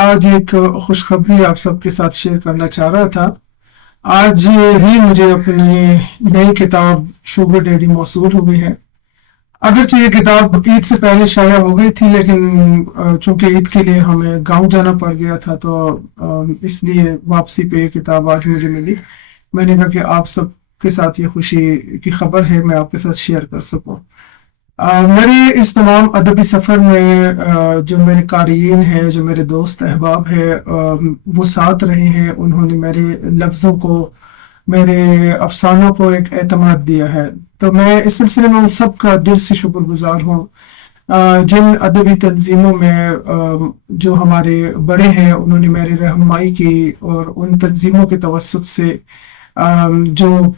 आज एक खुशखबरी आप सबके साथ शेयर करना चाह रहा था। आज ही मुझे अपनी नई किताब शुगर डैडी मौसूल हुई है। अगरचे ये किताब ईद से पहले शाया हो गई थी, लेकिन चूंकि ईद के लिए हमें गांव जाना पड़ गया था, तो इसलिए वापसी पे ये किताब आज मुझे मिली। मैंने कहा कि आप सबके साथ ये खुशी की खबर है, मैं आपके साथ शेयर कर सकूं। मेरे इस तमाम अदबी सफ़र में जो मेरे क़ारीन हैं, जो मेरे दोस्त अहबाब हैं, वो साथ रहे हैं। उन्होंने मेरे लफ्ज़ों को, मेरे अफसानों को एक एतमाद दिया है। तो मैं इस सिलसिले में उन सब का दिल से शुक्रगुजार हूँ जिन अदबी तंजीमों में जो हमारे बड़े हैं उन्होंने मेरी रहनुमाई की, और उन तंजीमों के तवस्सुत से जो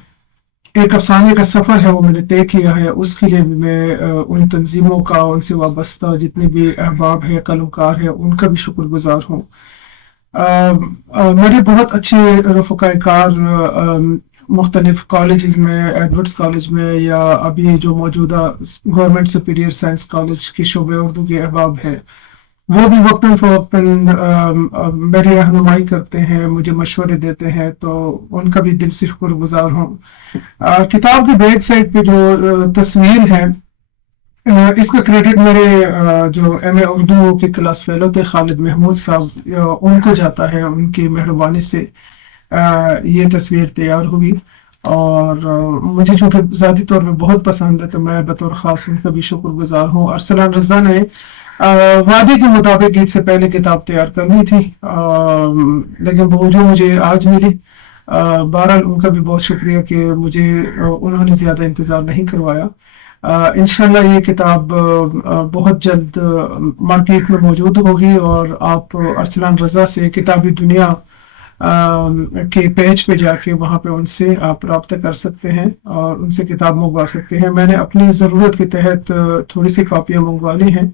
एक अफसाने का सफ़र है वो मैंने तय किया है। उसके लिए भी मैं उन तंजीमों का, उनसे वाबस्ता जितने भी अहबाब हैं, कलमकार हैं, उनका भी शुक्रगुजार हूँ। मेरे बहुत अच्छे रफ़क़ाए कार मुख्तलिफ कॉलेज में, एडवर्ड्स कॉलेज में, या अभी जो मौजूदा गवर्नमेंट सुपीरियर साइंस कॉलेज के शोबे उर्दू के अहबाब हैं, वो भी वक्तन फ़वक्तन मेरी रहनुमाई करते हैं, मुझे मशवरे देते हैं, तो उनका भी दिल से शुक्रगुजार हूँ। किताब की बैक साइड पे जो तस्वीर है, इसका क्रेडिट मेरे जो एमए उर्दू के क्लास फेलो थे खालिद महमूद साहब, उनको जाता है। उनकी मेहरबानी से ये तस्वीर तैयार हुई, और मुझे चूँकि ज़ाती तौर पे बहुत पसंद है, तो मैं बतौर ख़ास उनका भी शुक्रगुजार हूँ। अरसलान रज़ा ने वादे के मुताबिक ईद से पहले किताब तैयार करनी थी, लेकिन वो जो मुझे आज मिली। बहरहाल उनका भी बहुत शुक्रिया कि मुझे उन्होंने ज़्यादा इंतज़ार नहीं करवाया। इंशाल्लाह ये किताब बहुत जल्द मार्केट में मौजूद होगी, और आप अरसलान रज़ा से किताबी दुनिया के पेज पे जाके वहाँ पे उनसे आप रब्ता कर सकते हैं और उनसे किताब मंगवा सकते हैं। मैंने अपनी ज़रूरत के तहत थोड़ी सी कापियाँ मंगवा ली हैं,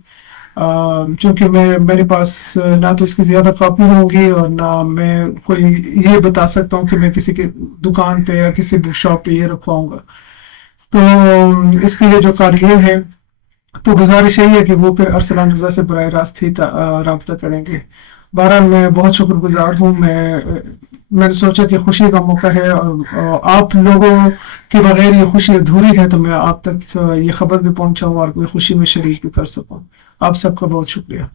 चूँकि मेरे पास ना तो इसकी ज़्यादा कापी होंगी, और ना मैं कोई ये बता सकता हूँ कि मैं किसी की दुकान पे या किसी बुक शॉप पे ये रखवाऊँगा। तो इसके लिए जो कारीगर हैं, तो गुजारिश यही है कि वो फिर अरसलान रज़ा से बराह रास्त ही रब्ता करेंगे। बहरहाल मैं बहुत शुक्रगुजार हूँ। मैंने सोचा कि खुशी का मौका है, और आप लोगों के बगैर ये खुशी अधूरी है, तो मैं आप तक ये खबर भी पहुँचाऊँ और अपनी खुशी में शरीक भी कर सकूँ। आप सबका बहुत शुक्रिया।